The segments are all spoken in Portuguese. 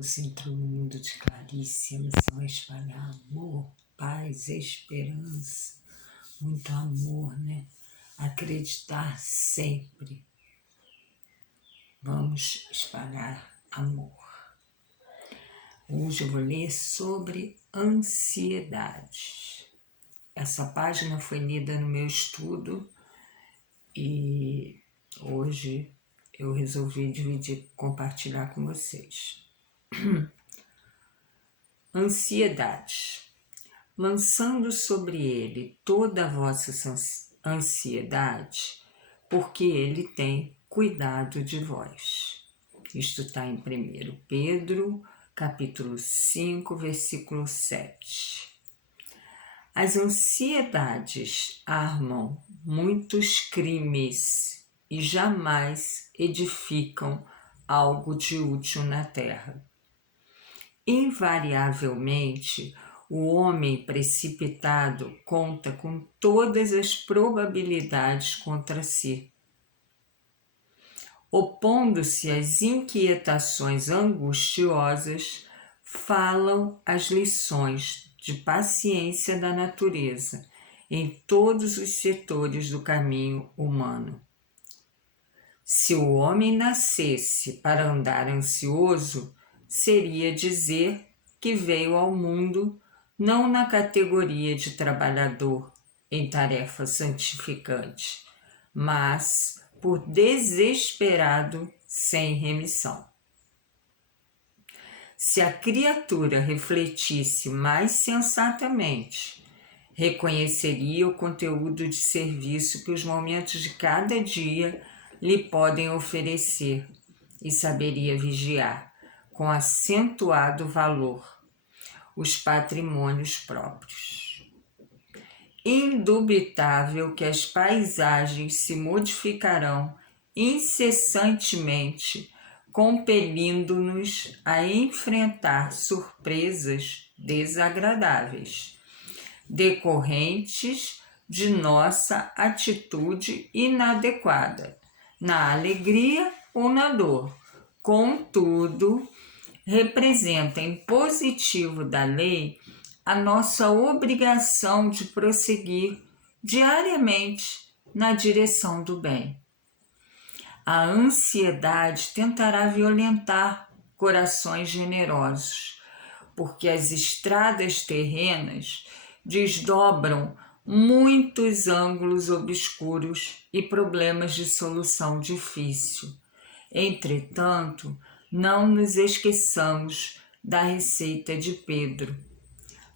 Você entrou no mundo de Clarice, a missão é espalhar amor, paz, esperança, muito amor, né? Acreditar sempre. Vamos espalhar amor. Hoje eu vou ler sobre ansiedade. Essa página foi lida no meu estudo e hoje eu resolvi dividir, compartilhar com vocês. Ansiedade. Lançando sobre ele toda a vossa ansiedade, porque ele tem cuidado de vós. Isto está em 1 Pedro, capítulo 5, versículo 7. As ansiedades armam muitos crimes e jamais edificam algo de útil na terra. Invariavelmente, o homem precipitado conta com todas as probabilidades contra si. Opondo-se às inquietações angustiosas, falam as lições de paciência da natureza em todos os setores do caminho humano. Se o homem nascesse para andar ansioso, seria dizer que veio ao mundo não na categoria de trabalhador em tarefa santificante, mas por desesperado sem remissão. Se a criatura refletisse mais sensatamente, reconheceria o conteúdo de serviço que os momentos de cada dia lhe podem oferecer e saberia vigiar, com acentuado valor, os patrimônios próprios. Indubitável que as paisagens se modificarão incessantemente, compelindo-nos a enfrentar surpresas desagradáveis, decorrentes de nossa atitude inadequada, na alegria ou na dor. Contudo, representa em positivo da lei a nossa obrigação de prosseguir diariamente na direção do bem. A ansiedade tentará violentar corações generosos, porque as estradas terrenas desdobram muitos ângulos obscuros e problemas de solução difícil. Entretanto, não nos esqueçamos da receita de Pedro.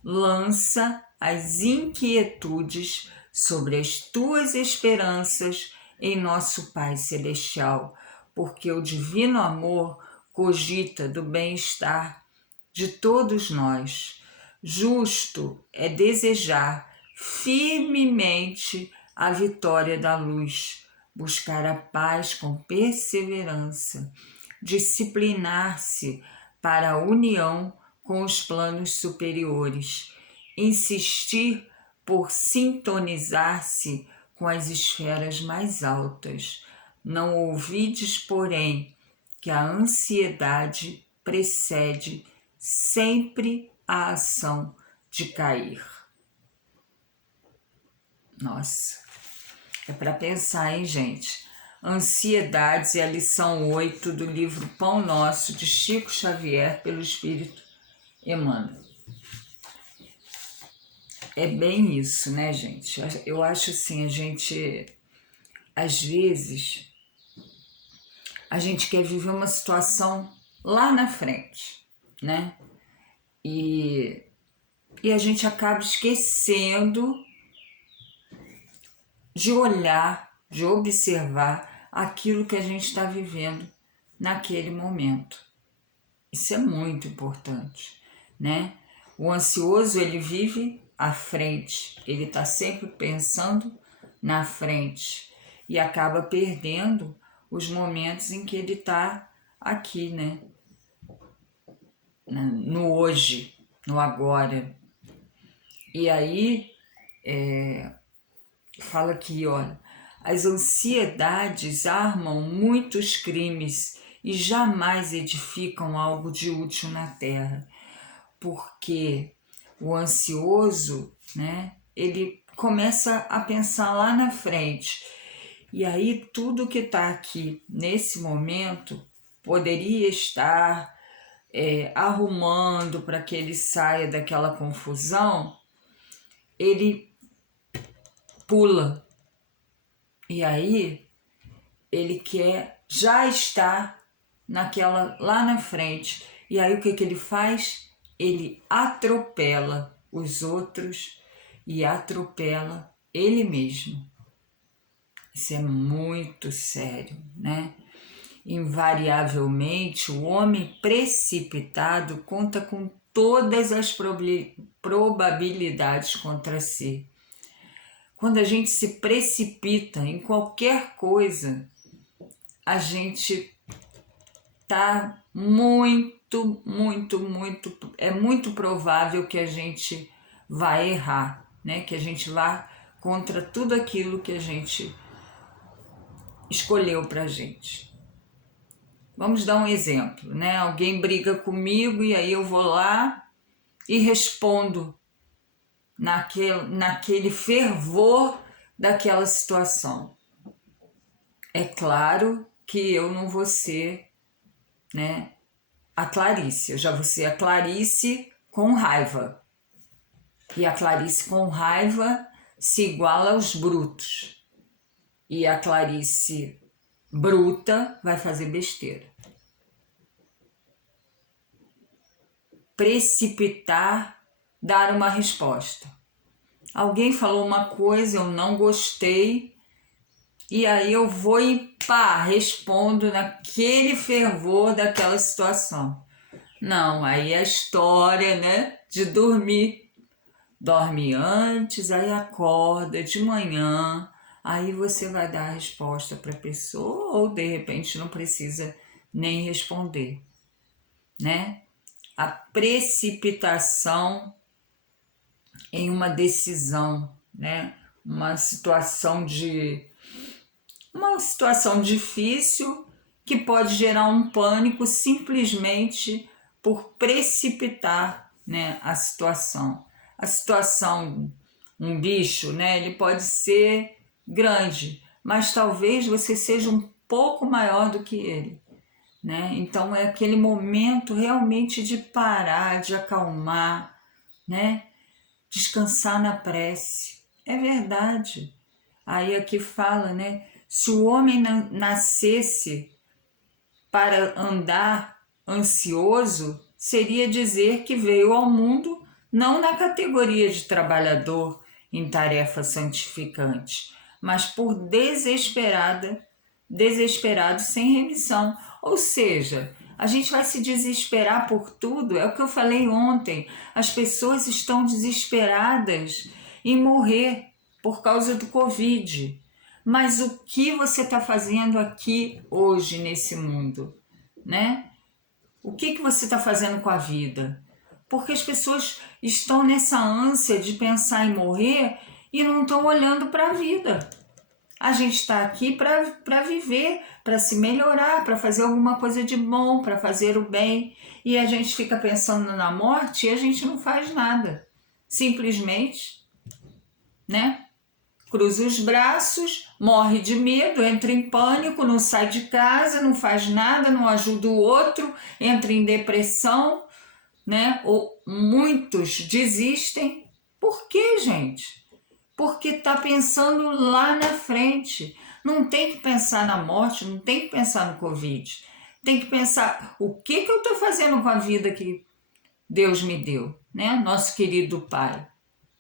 Lança as inquietudes sobre as tuas esperanças em nosso Pai Celestial, porque o divino amor cogita do bem-estar de todos nós. Justo é desejar firmemente a vitória da luz, buscar a paz com perseverança, disciplinar-se para a união com os planos superiores, insistir por sintonizar-se com as esferas mais altas. Não ouvides, porém, que a ansiedade precede sempre a ação de cair. Nossa, é para pensar, hein, gente? Ansiedades é a lição 8 do livro Pão Nosso, de Chico Xavier, pelo Espírito Emmanuel. É bem isso, né, gente? Eu acho assim, às vezes, a gente quer viver uma situação lá na frente, né? E a gente acaba esquecendo de olhar, de observar aquilo que a gente está vivendo naquele momento. Isso é muito importante, né? O ansioso, ele vive à frente, ele está sempre pensando na frente e acaba perdendo os momentos em que ele está aqui, né? No hoje, no agora. E aí, fala aqui, olha, as ansiedades armam muitos crimes e jamais edificam algo de útil na terra, porque o ansioso, né, ele começa a pensar lá na frente, e aí tudo que está aqui nesse momento poderia estar arrumando para que ele saia daquela confusão, ele pula. E aí ele quer já estar naquela lá na frente. E aí o que ele faz? Ele atropela os outros e atropela ele mesmo. Isso é muito sério, né? Invariavelmente, o homem precipitado conta com todas as probabilidades contra si. Quando a gente se precipita em qualquer coisa, a gente tá é muito provável que a gente vai errar, né? Que a gente vá contra tudo aquilo que a gente escolheu pra gente. Vamos dar um exemplo, né? Alguém briga comigo e aí eu vou lá e respondo naquele fervor daquela situação. É claro que eu não vou ser, né, a Clarice, eu já vou ser a Clarice com raiva. E a Clarice com raiva se iguala aos brutos. E a Clarice bruta vai fazer besteira. Precipitar, dar uma resposta. Alguém falou uma coisa, eu não gostei, e aí eu vou e pá, respondo naquele fervor daquela situação. Não, aí é a história, né, de dormir. Dorme antes, aí acorda de manhã, aí você vai dar a resposta para a pessoa ou de repente não precisa nem responder, né? A precipitação em uma decisão, né? Uma situação difícil que pode gerar um pânico simplesmente por precipitar, né, a situação. A situação, um bicho, né, ele pode ser grande, mas talvez você seja um pouco maior do que ele, né? Então é aquele momento realmente de parar, de acalmar, né? Descansar na prece. É verdade. Aí aqui fala, né? Se o homem nascesse para andar ansioso, seria dizer que veio ao mundo não na categoria de trabalhador em tarefa santificante, mas por desesperado sem remissão. Ou seja, a gente vai se desesperar por tudo, é o que eu falei ontem, as pessoas estão desesperadas em morrer por causa do Covid. Mas o que você está fazendo aqui hoje nesse mundo, né? O que você está fazendo com a vida? Porque as pessoas estão nessa ânsia de pensar em morrer e não estão olhando para a vida. A gente está aqui para viver, para se melhorar, para fazer alguma coisa de bom, para fazer o bem. E a gente fica pensando na morte e a gente não faz nada. Simplesmente, né? Cruza os braços, morre de medo, entra em pânico, não sai de casa, não faz nada, não ajuda o outro, entra em depressão, né? Ou muitos desistem. Por quê, gente? Porque está pensando lá na frente. Não tem que pensar na morte, não tem que pensar no Covid. Tem que pensar o que eu estou fazendo com a vida que Deus me deu, né? Nosso querido Pai.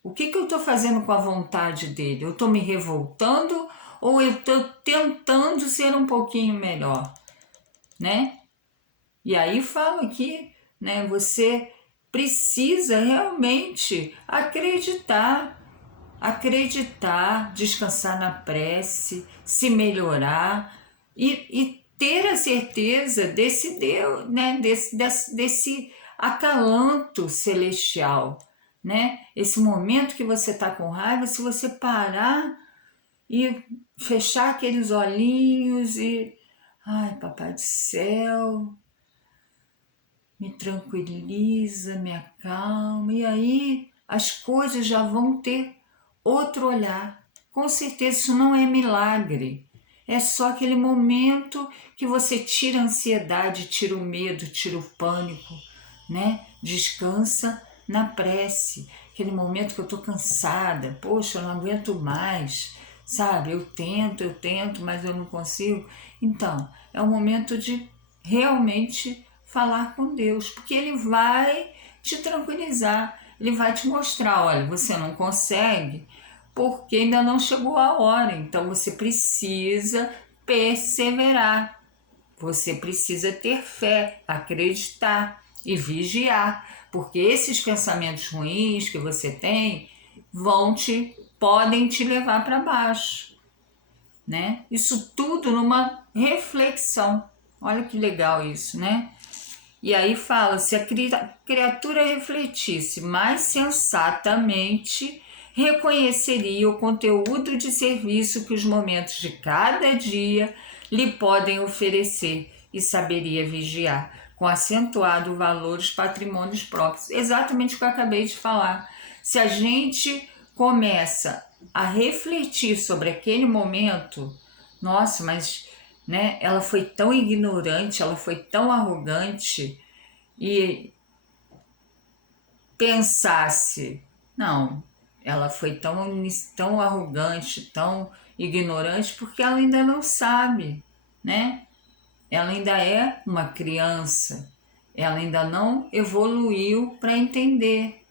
O que eu estou fazendo com a vontade dele? Eu estou me revoltando ou eu estou tentando ser um pouquinho melhor, né? E aí fala aqui, né? Você precisa realmente acreditar, descansar na prece, se melhorar e ter a certeza desse Deus, né? Desse acalanto celestial, né? Esse momento que você está com raiva, se você parar e fechar aqueles olhinhos e Ai, Papai do Céu, me tranquiliza, me acalma. E aí as coisas já vão ter outro olhar. Com certeza isso não é milagre. É só aquele momento que você tira a ansiedade, tira o medo, tira o pânico, né? Descansa na prece. Aquele momento que eu tô cansada, poxa, eu não aguento mais, sabe? Eu tento, mas eu não consigo. Então, é o momento de realmente falar com Deus, porque Ele vai te tranquilizar, Ele vai te mostrar, olha, você não consegue, porque ainda não chegou a hora, então você precisa perseverar, você precisa ter fé, acreditar e vigiar, porque esses pensamentos ruins que você tem podem te levar para baixo, né? Isso tudo numa reflexão. Olha que legal isso, né? E aí fala, se a criatura refletisse mais sensatamente, reconheceria o conteúdo de serviço que os momentos de cada dia lhe podem oferecer e saberia vigiar, com acentuado valor os patrimônios próprios. Exatamente o que eu acabei de falar. Se a gente começa a refletir sobre aquele momento, nossa, mas né, ela foi tão ignorante, ela foi tão arrogante, e pensasse, não, ela foi tão arrogante, tão ignorante, porque ela ainda não sabe, né? Ela ainda é uma criança, ela ainda não evoluiu para entender,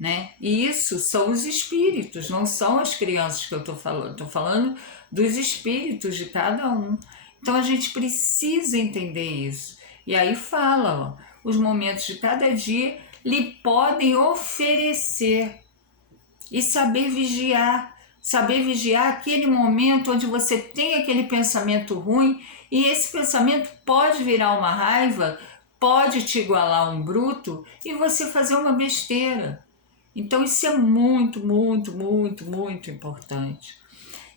né? E isso são os espíritos, não são as crianças que eu estou falando dos espíritos de cada um. Então a gente precisa entender isso. E aí fala, ó, os momentos de cada dia lhe podem oferecer e saber vigiar aquele momento onde você tem aquele pensamento ruim e esse pensamento pode virar uma raiva, pode te igualar a um bruto e você fazer uma besteira. Então isso é muito importante.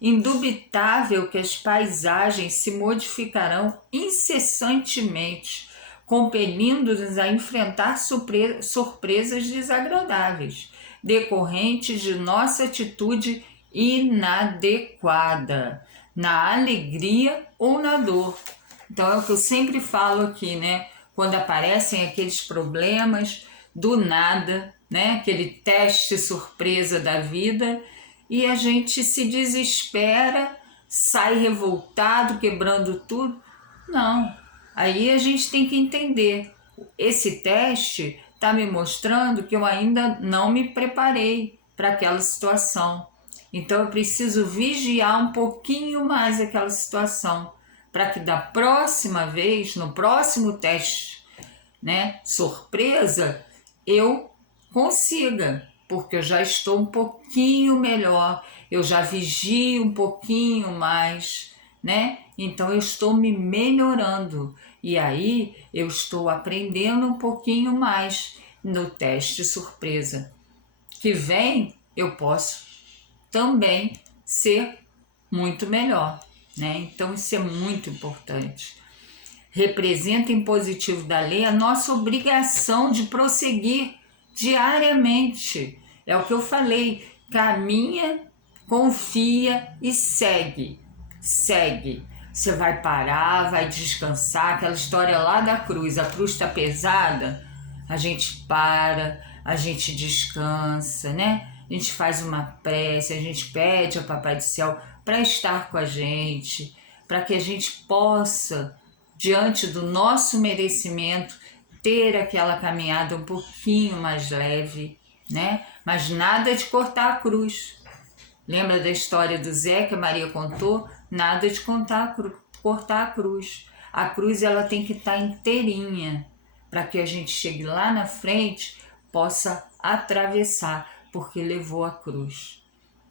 Indubitável que as paisagens se modificarão incessantemente, compelindo-nos a enfrentar surpresas desagradáveis, decorrentes de nossa atitude inadequada, na alegria ou na dor. Então é o que eu sempre falo aqui, né? Quando aparecem aqueles problemas do nada, né? Aquele teste surpresa da vida, e a gente se desespera, sai revoltado, quebrando tudo. Não. Aí a gente tem que entender. Esse teste está me mostrando que eu ainda não me preparei para aquela situação. Então eu preciso vigiar um pouquinho mais aquela situação, para que da próxima vez, no próximo teste, né, surpresa, eu consiga, porque eu já estou um pouquinho melhor, eu já vigio um pouquinho mais, né? Então eu estou me melhorando e aí eu estou aprendendo um pouquinho mais no teste surpresa. Que vem, eu posso também ser muito melhor, né? Então isso é muito importante. Representa em positivo da lei a nossa obrigação de prosseguir diariamente. É o que eu falei, caminha, confia e segue. Segue. Você vai parar, vai descansar, aquela história lá da cruz, a cruz está pesada, a gente para, a gente descansa, né? A gente faz uma prece, a gente pede ao Papai do Céu para estar com a gente, para que a gente possa, diante do nosso merecimento, ter aquela caminhada um pouquinho mais leve, né? Mas nada de cortar a cruz. Lembra da história do Zé que a Maria contou? Nada de cortar a cruz. A cruz ela tem que estar inteirinha para que a gente chegue lá na frente, possa atravessar, porque levou a cruz,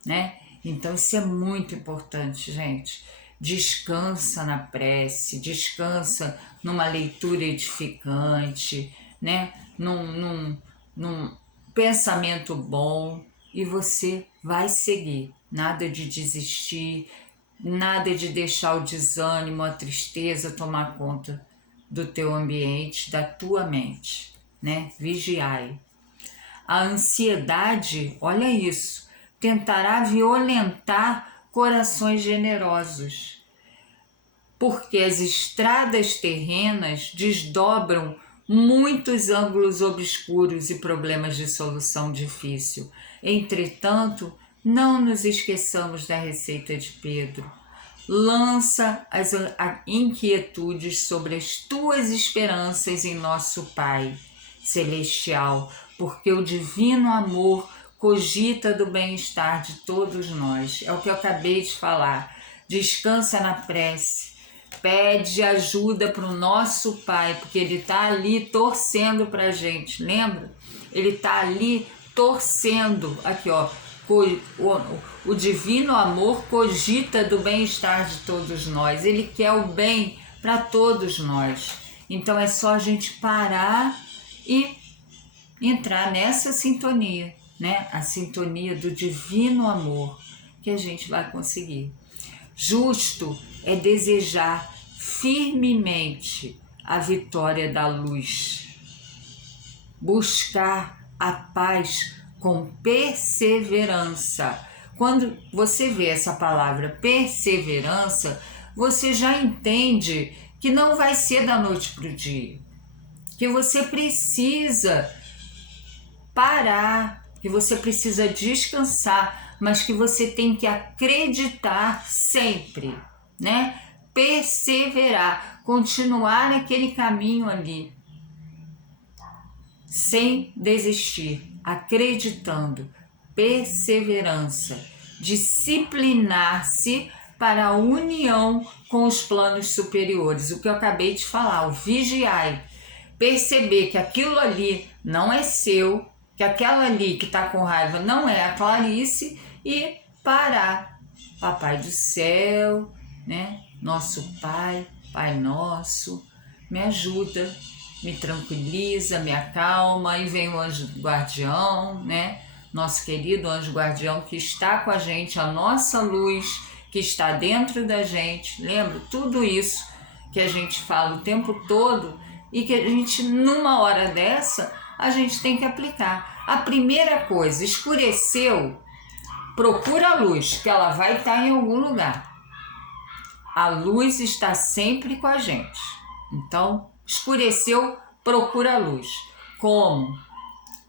né? Então isso é muito importante, gente. Descansa na prece, descansa numa leitura edificante, né? Num pensamento bom, e você vai seguir. Nada de desistir, Nada de deixar o desânimo, a tristeza tomar conta do teu ambiente, da tua mente, né? Vigiai. A ansiedade, olha isso, tentará violentar corações generosos, porque as estradas terrenas desdobram muitos ângulos obscuros e problemas de solução difícil. Entretanto, não nos esqueçamos da receita de Pedro. Lança as inquietudes sobre as tuas esperanças em nosso Pai Celestial, porque o divino amor cogita do bem-estar de todos nós. É o que eu acabei de falar. Descansa na prece, pede ajuda para o nosso Pai, porque Ele está ali torcendo para a gente, lembra? Ele está ali torcendo, aqui ó, o divino amor cogita do bem-estar de todos nós, Ele quer o bem para todos nós. Então é só a gente parar e entrar nessa sintonia, né? A sintonia do divino amor, que a gente vai conseguir. Justo é desejar firmemente a vitória da luz, buscar a paz com perseverança. Quando você vê essa palavra perseverança, você já entende que não vai ser da noite para o dia, que você precisa parar, que você precisa descansar, mas que você tem que acreditar sempre, né? Perseverar, continuar naquele caminho ali, sem desistir, acreditando, perseverança, disciplinar-se para a união com os planos superiores, o que eu acabei de falar, o vigiai, perceber que aquilo ali não é seu, que aquela ali que está com raiva não é a Clarice e parar. Papai do céu, né? Nosso Pai, Pai nosso, me ajuda, me tranquiliza, me acalma, e vem o anjo guardião, né? Nosso querido anjo guardião que está com a gente, a nossa luz que está dentro da gente, lembra? Tudo isso que a gente fala o tempo todo e que a gente, numa hora dessa, a gente tem que aplicar. A primeira coisa, escureceu, procura a luz, que ela vai estar em algum lugar. A luz está sempre com a gente. Então, escureceu, procura a luz. Como?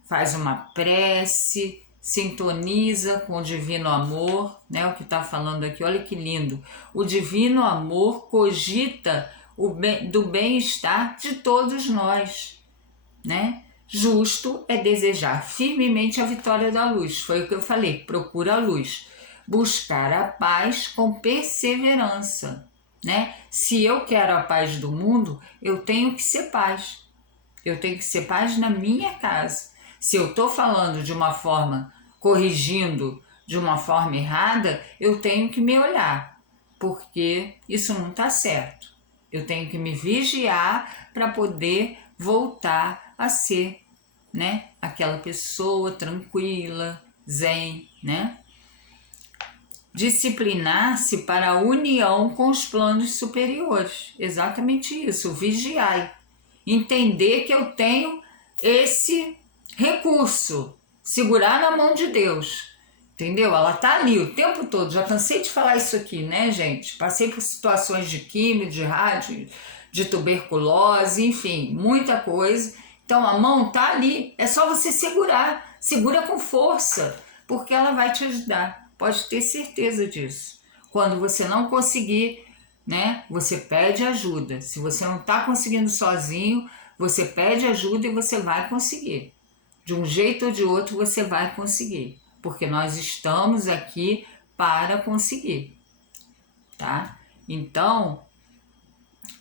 Faz uma prece, sintoniza com o divino amor, né? O que está falando aqui, olha que lindo. O divino amor cogita do bem-estar de todos nós, né? Justo é desejar firmemente a vitória da luz. Foi o que eu falei, procura a luz. Buscar a paz com perseverança, né? Se eu quero a paz do mundo, eu tenho que ser paz. Eu tenho que ser paz na minha casa. Se eu estou falando de uma forma, corrigindo de uma forma errada, eu tenho que me olhar, porque isso não está certo. Eu tenho que me vigiar para poder voltar a ser, né, aquela pessoa tranquila, zen, né? Disciplinar-se para a união com os planos superiores. Exatamente isso, vigiai. Entender que eu tenho esse recurso, segurar na mão de Deus, entendeu? Ela tá ali o tempo todo, já cansei de falar isso aqui, né, gente? Passei por situações de químio, de rádio, de tuberculose, enfim, muita coisa. Então a mão tá ali, é só você segurar, segura com força, porque ela vai te ajudar, pode ter certeza disso. Quando você não conseguir, né, você pede ajuda. Se você não está conseguindo sozinho, você pede ajuda e você vai conseguir. De um jeito ou de outro você vai conseguir, porque nós estamos aqui para conseguir, tá? Então,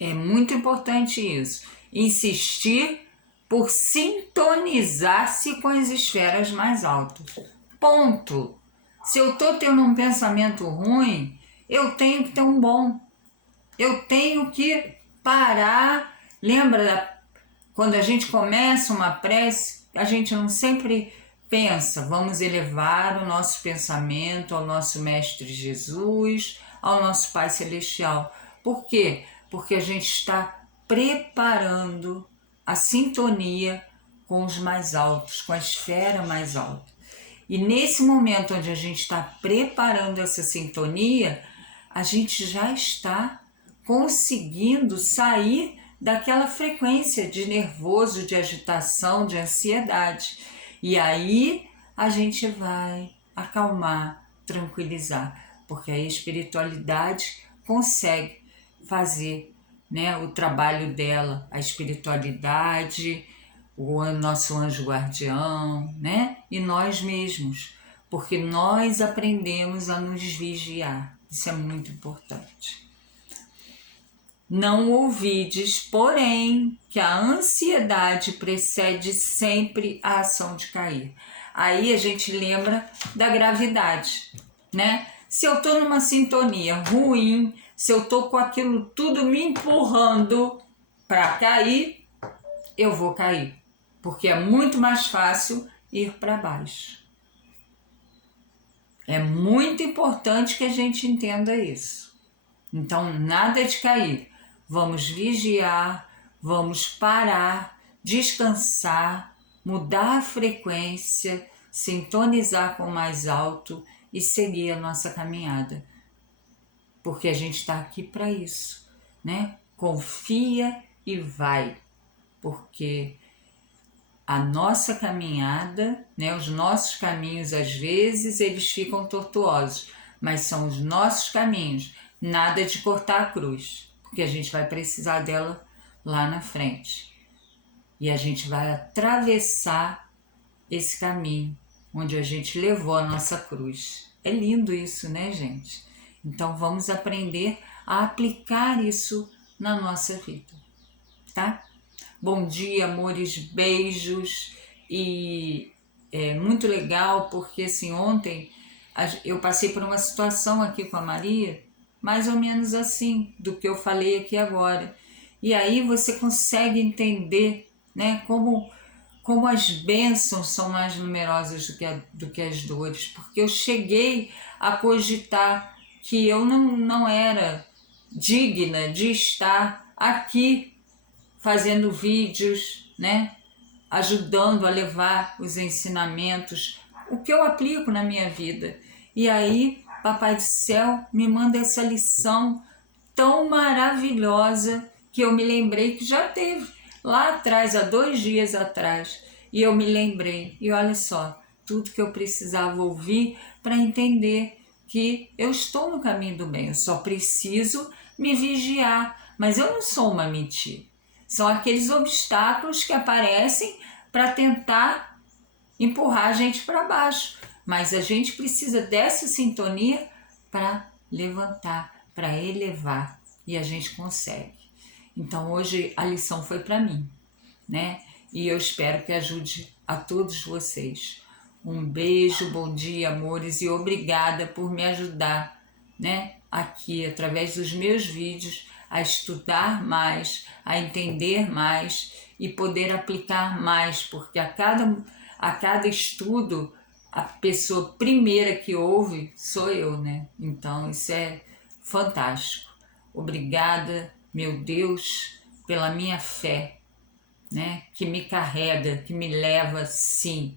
é muito importante isso. Insistir por sintonizar-se com as esferas mais altas. Ponto. Se eu estou tendo um pensamento ruim, eu tenho que ter um bom. Eu tenho que parar. Lembra quando a gente começa uma prece, a gente não sempre pensa, vamos elevar o nosso pensamento ao nosso Mestre Jesus, ao nosso Pai Celestial. Por quê? Porque a gente está preparando a sintonia com os mais altos, com a esfera mais alta. E nesse momento onde a gente está preparando essa sintonia, a gente já está conseguindo sair daquela frequência de nervoso, de agitação, de ansiedade. E aí a gente vai acalmar, tranquilizar, porque a espiritualidade consegue fazer, né, o trabalho dela, a espiritualidade, o nosso anjo guardião, né, e nós mesmos, porque nós aprendemos a nos vigiar. Isso é muito importante. Não ouvides, porém, que a ansiedade precede sempre a ação de cair. Aí a gente lembra da gravidade, né? Se eu tô numa sintonia ruim, se eu tô com aquilo tudo me empurrando para cair, eu vou cair, porque é muito mais fácil ir para baixo. É muito importante que a gente entenda isso. Então, nada de cair. Vamos vigiar, vamos parar, descansar, mudar a frequência, sintonizar com o mais alto e seguir a nossa caminhada. Porque a gente está aqui para isso, né? Confia e vai, porque a nossa caminhada, né, os nossos caminhos, às vezes, eles ficam tortuosos, mas são os nossos caminhos, nada de cortar a cruz, porque a gente vai precisar dela lá na frente. E a gente vai atravessar esse caminho, onde a gente levou a nossa cruz. É lindo isso, né, gente? Então vamos aprender a aplicar isso na nossa vida, tá? Bom dia, amores, beijos. E é muito legal porque assim, ontem eu passei por uma situação aqui com a Maria, mais ou menos assim, do que eu falei aqui agora. E aí você consegue entender, né, como as bênçãos são mais numerosas do que as dores, porque eu cheguei a cogitar que eu não era digna de estar aqui fazendo vídeos, né, ajudando a levar os ensinamentos, o que eu aplico na minha vida. E aí, Papai do Céu me manda essa lição tão maravilhosa que eu me lembrei que já teve lá atrás, há 2 dias atrás. E eu me lembrei, e olha só, tudo que eu precisava ouvir para entender que eu estou no caminho do bem, eu só preciso me vigiar, mas eu não sou uma mentira. São aqueles obstáculos que aparecem para tentar empurrar a gente para baixo. Mas a gente precisa dessa sintonia para levantar, para elevar. E a gente consegue. Então hoje a lição foi para mim, né? E eu espero que ajude a todos vocês. Um beijo, bom dia, amores, e obrigada por me ajudar, né? Aqui, através dos meus vídeos, a estudar mais, a entender mais e poder aplicar mais, porque a cada estudo, a pessoa primeira que ouve sou eu, né? Então isso é fantástico. Obrigada, meu Deus, pela minha fé, né? Que me carrega, que me leva, sim,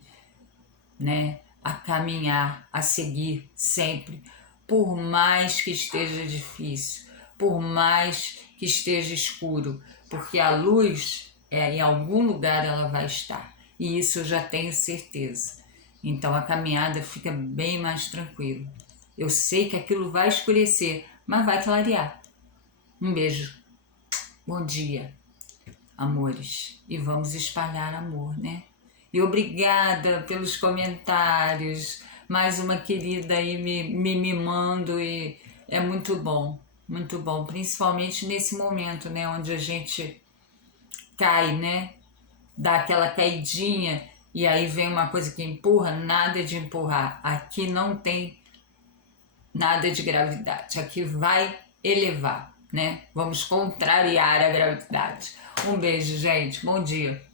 né? A caminhar, a seguir sempre, por mais que esteja difícil, por mais que esteja escuro, porque a luz, em algum lugar ela vai estar, e isso eu já tenho certeza. Então a caminhada fica bem mais tranquila. Eu sei que aquilo vai escurecer, mas vai clarear. Um beijo, bom dia, amores, e vamos espalhar amor, né? E obrigada pelos comentários, mais uma querida aí me mimando, e é muito bom, principalmente nesse momento, né, onde a gente cai, né, dá aquela caidinha e aí vem uma coisa que empurra. Nada de empurrar, aqui não tem nada de gravidade, aqui vai elevar, né, vamos contrariar a gravidade. Um beijo, gente, bom dia.